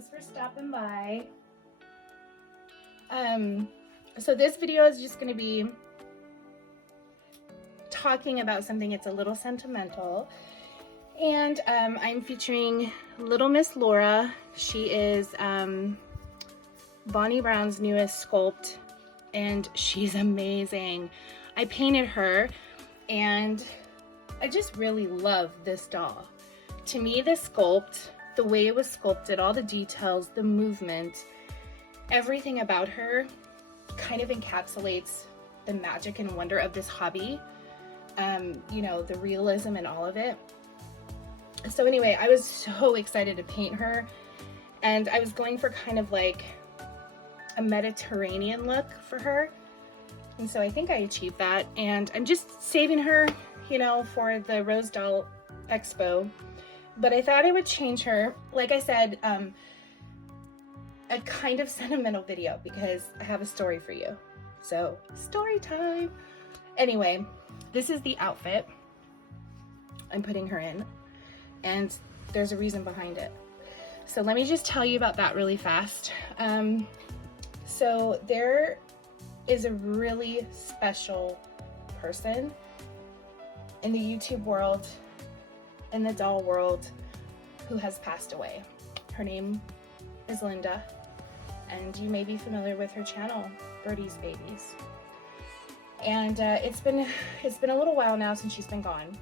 Thanks for stopping by. So this video is just going to be talking about something that's a little sentimental, and I'm featuring Little Miss Laura. She is Bonnie Brown's newest sculpt, and she's amazing. I painted her, and I just really love this doll. To me, this sculpt, the way it was sculpted, all the details, the movement, everything about her kind of encapsulates the magic and wonder of this hobby. You know, the realism and all of it. So anyway, I was so excited to paint her, and I was going for kind of like a Mediterranean look for her. And so I think I achieved that, and I'm just saving her, you know, for the Rose Doll Expo. But I thought I would change her, like I said, a kind of sentimental video, because I have a story for you. So, story time. Anyway, this is the outfit I'm putting her in, and there's a reason behind it. So let me just tell you about that really fast. So there is a really special person in the YouTube world, in the doll world, who has passed away. Her name is Linda, and you may be familiar with her channel, Birdies, Babies. And it's been a little while now since she's been gone.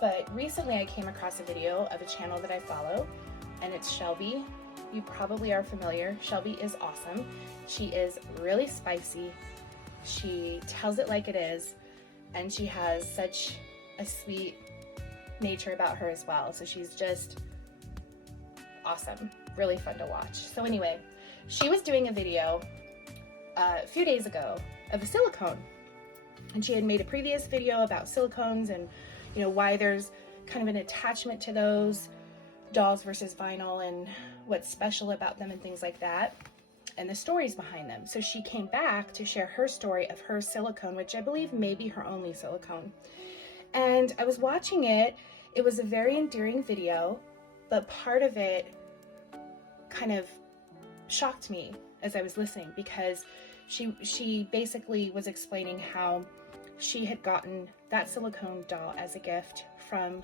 But recently I came across a video of a channel that I follow, and it's Shelby. You probably are familiar. Shelby is awesome. She is really spicy. She tells it like it is, and she has such a sweet nature about her as well. So she's just awesome, really fun to watch. So anyway, she was doing a video a few days ago of a silicone, and she had made a previous video about silicones and, you know, why there's kind of an attachment to those dolls versus vinyl and what's special about them and things like that, and the stories behind them. So she came back to share her story of her silicone, which I believe may be her only silicone. And I was watching it. It was a very endearing video, but part of it kind of shocked me as I was listening, because she basically was explaining how she had gotten that silicone doll as a gift from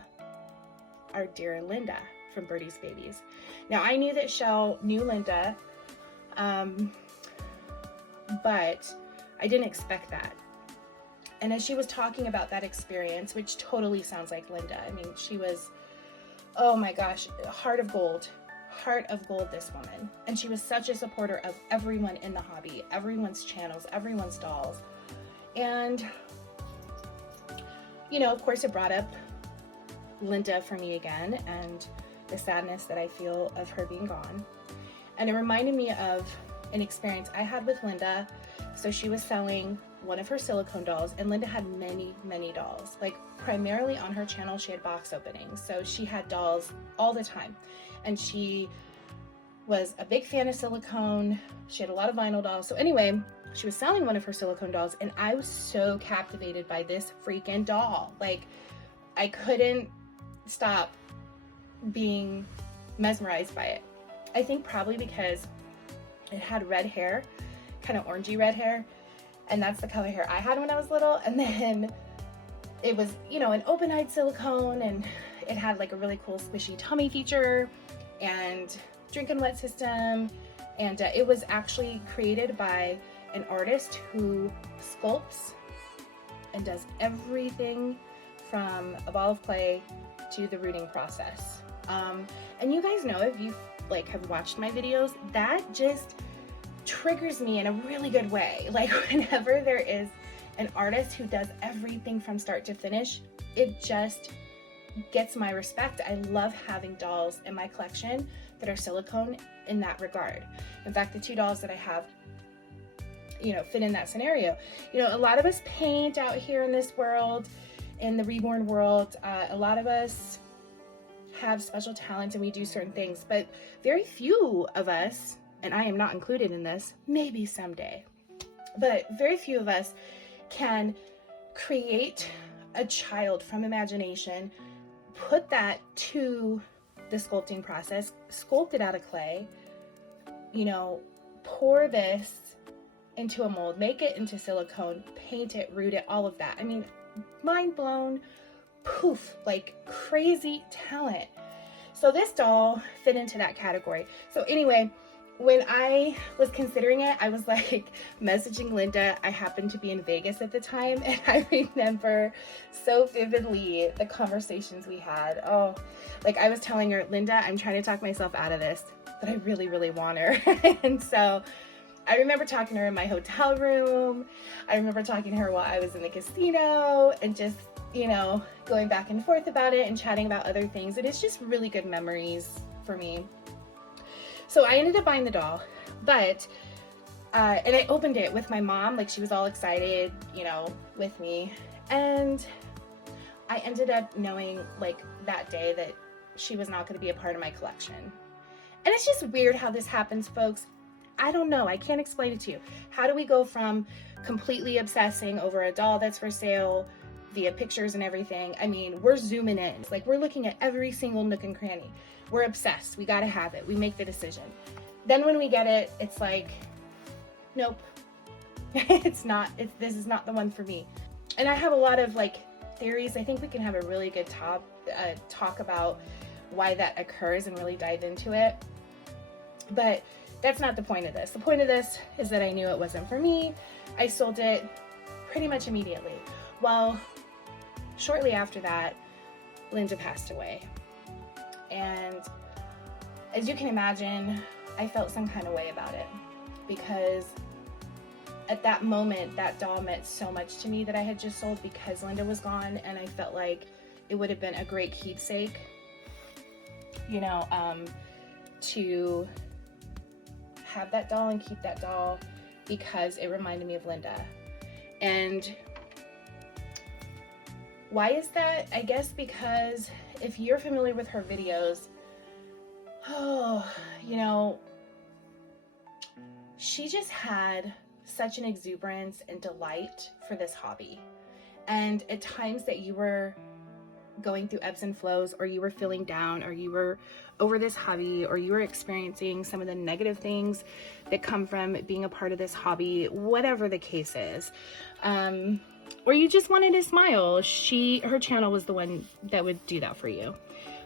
our dear Linda from Birdies Babies. Now, I knew that Shell knew Linda, but I didn't expect that. And as she was talking about that experience, which totally sounds like Linda, I mean, she was, oh my gosh, heart of gold, this woman. And she was such a supporter of everyone in the hobby, everyone's channels, everyone's dolls. And, you know, of course, it brought up Linda for me again, and the sadness that I feel of her being gone. And it reminded me of an experience I had with Linda. So she was selling one of her silicone dolls, and Linda had many, many dolls. Like, primarily on her channel, she had box openings. So she had dolls all the time. And she was a big fan of silicone. She had a lot of vinyl dolls. So anyway, she was selling one of her silicone dolls, and I was so captivated by this freaking doll. Like, I couldn't stop being mesmerized by it. I think probably because it had red hair, kind of orangey red hair, and that's the color hair I had when I was little. And then it was, you know, an open-eyed silicone, and it had like a really cool squishy tummy feature and drink and wet system. And it was actually created by an artist who sculpts and does everything from a ball of clay to the rooting process. And you guys know, if you like have watched my videos, that just triggers me in a really good way. Like, whenever there is an artist who does everything from start to finish, it just gets my respect. I love having dolls in my collection that are silicone in that regard. In fact, the two dolls that I have, you know, fit in that scenario. You know, a lot of us paint out here in this world, in the Reborn world. A lot of us have special talents and we do certain things, but very few of us, and I am not included in this, maybe someday, but very few of us can create a child from imagination, put that to the sculpting process, sculpt it out of clay, you know, pour this into a mold, make it into silicone, paint it, root it, all of that. I mean, mind blown, poof, like crazy talent. So this doll fit into that category. So anyway, when I was considering it, I was like messaging Linda. I happened to be in Vegas at the time, and I remember so vividly the conversations we had. Oh, like I was telling her, Linda, I'm trying to talk myself out of this, but I really, really want her. And so I remember talking to her in my hotel room. I remember talking to her while I was in the casino, and just, you know, going back and forth about it and chatting about other things. And it's just really good memories for me. So I ended up buying the doll, but, and I opened it with my mom, like she was all excited, you know, with me. And I ended up knowing like that day that she was not going to be a part of my collection. And it's just weird how this happens, folks. I don't know. I can't explain it to you. How do we go from completely obsessing over a doll that's for sale via pictures and everything? I mean, we're zooming in. It's like we're looking at every single nook and cranny. We're obsessed. We got to have it. We make the decision. Then when we get it, it's like, nope, this is not the one for me. And I have a lot of like theories. I think we can have a really good talk about why that occurs and really dive into it. But that's not the point of this. The point of this is that I knew it wasn't for me. I sold it pretty much immediately. Well, shortly after that, Linda passed away. And as you can imagine, I felt some kind of way about it, because at that moment, that doll meant so much to me that I had just sold because Linda was gone, and I felt like it would have been a great keepsake, you know, to have that doll and keep that doll, because it reminded me of Linda. And why is that? I guess because if you're familiar with her videos, oh, you know, she just had such an exuberance and delight for this hobby. And at times that you were going through ebbs and flows, or you were feeling down, or you were over this hobby, or you were experiencing some of the negative things that come from being a part of this hobby, whatever the case is, or you just wanted to smile, her channel was the one that would do that for you.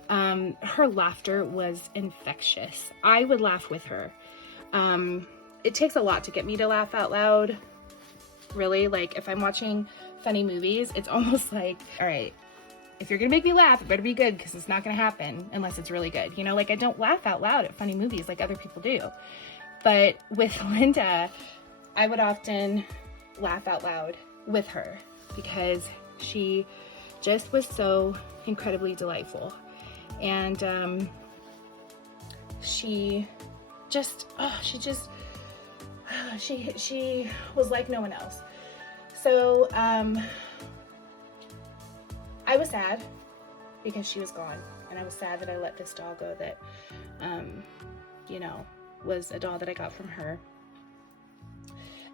Her laughter was infectious. I would laugh with her. It takes a lot to get me to laugh out loud, really. Like if I'm watching funny movies, it's almost like, all right, if you're gonna make me laugh, it better be good, because it's not gonna happen unless it's really good. You know, like I don't laugh out loud at funny movies like other people do. But with Linda, I would often laugh out loud with her, because she just was so incredibly delightful. And she was like no one else. So I was sad because she was gone, and I was sad that I let this doll go that, you know, was a doll that I got from her.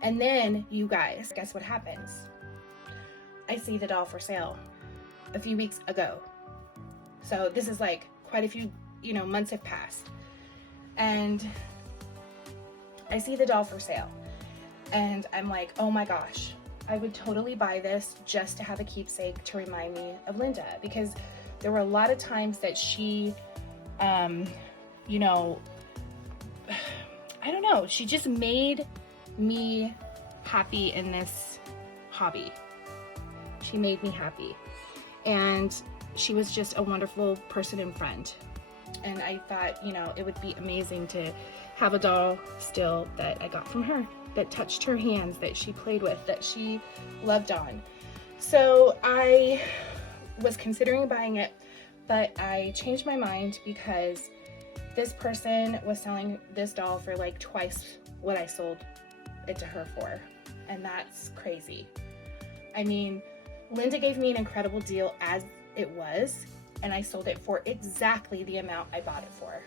And then, you guys, guess what happens? I see the doll for sale a few weeks ago. So this is like quite a few, you know, months have passed. And I see the doll for sale. And I'm like, oh my gosh, I would totally buy this just to have a keepsake to remind me of Linda. Because there were a lot of times that she, you know, I don't know, she just made me happy in this hobby. She made me happy. And she was just a wonderful person and friend. And I thought, you know, it would be amazing to have a doll still that I got from her, that touched her hands, that she played with, that she loved on. So I was considering buying it, but I changed my mind because this person was selling this doll for like twice what I sold it to her for. And that's crazy. I mean, Linda gave me an incredible deal as it was, and I sold it for exactly the amount I bought it for.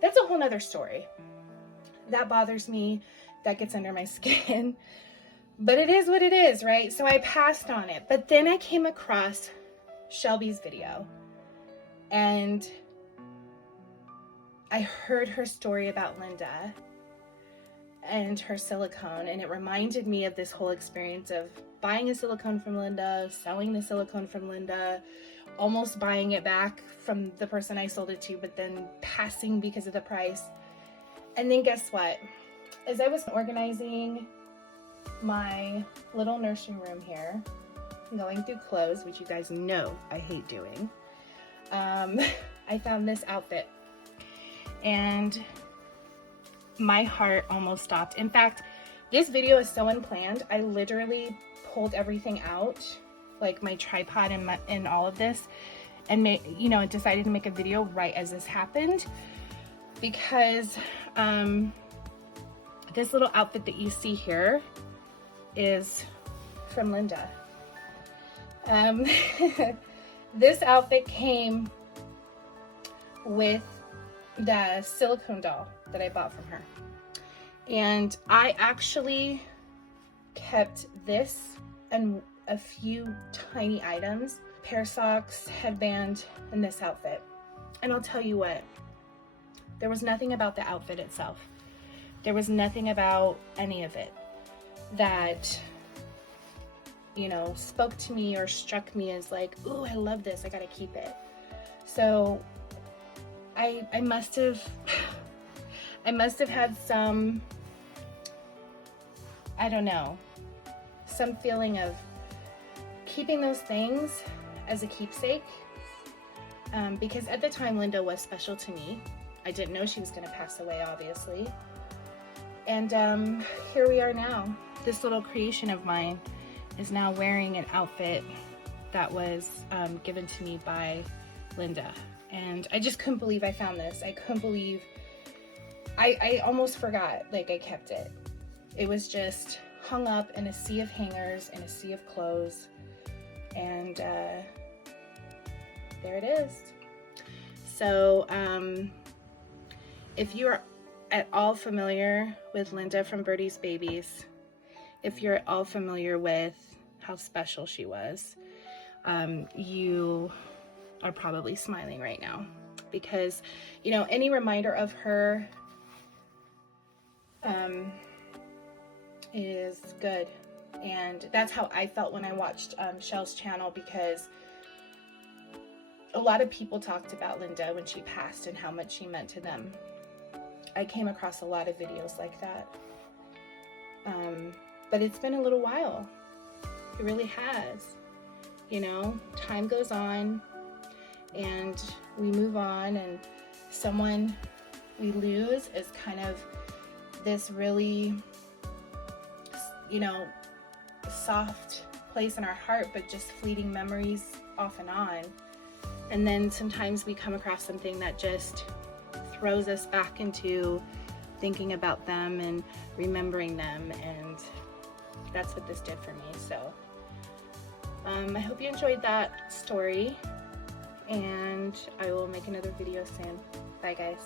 That's a whole nother story. That bothers me. That gets under my skin. But it is what it is, right? So I passed on it. But then I came across Shelby's video. And I heard her story about Linda and her silicone, and it reminded me of this whole experience of buying a silicone from Linda, selling the silicone from Linda, almost buying it back from the person I sold it to, but then passing because of the price. And then guess what? As I was organizing my little nursing room here, going through clothes, which you guys know I hate doing, I found this outfit, and my heart almost stopped. In fact, this video is so unplanned. I literally pulled everything out, like my tripod and all of this, and decided to make a video right as this happened, because this little outfit that you see here is from Linda. This outfit came with the silicone doll that I bought from her. And I actually kept this and a few tiny items, pair of socks, headband, and this outfit. And I'll tell you what, there was nothing about the outfit itself. There was nothing about any of it that, spoke to me or struck me as like, ooh, I love this, I gotta keep it. So I must have had some, I don't know, some feeling of keeping those things as a keepsake, because at the time Linda was special to me. I didn't know she was going to pass away, obviously. And here we are now. This little creation of mine is now wearing an outfit that was given to me by Linda. And I just couldn't believe I found this. I couldn't believe, I almost forgot, like, I kept it. It was just hung up in a sea of hangers, in a sea of clothes. And there it is. So if you're at all familiar with Linda from Birdies Babies, if you're at all familiar with how special she was, you are probably smiling right now, because any reminder of her is good. And that's how I felt when I watched Shell's channel, because a lot of people talked about Linda when she passed and how much she meant to them. I came across a lot of videos like that, but it's been a little while. It really has. Time goes on and we move on, and someone we lose is kind of this really, soft place in our heart, but just fleeting memories off and on. And then sometimes we come across something that just throws us back into thinking about them and remembering them, and that's what this did for me. So I hope you enjoyed that story, and I will make another video soon. Bye guys.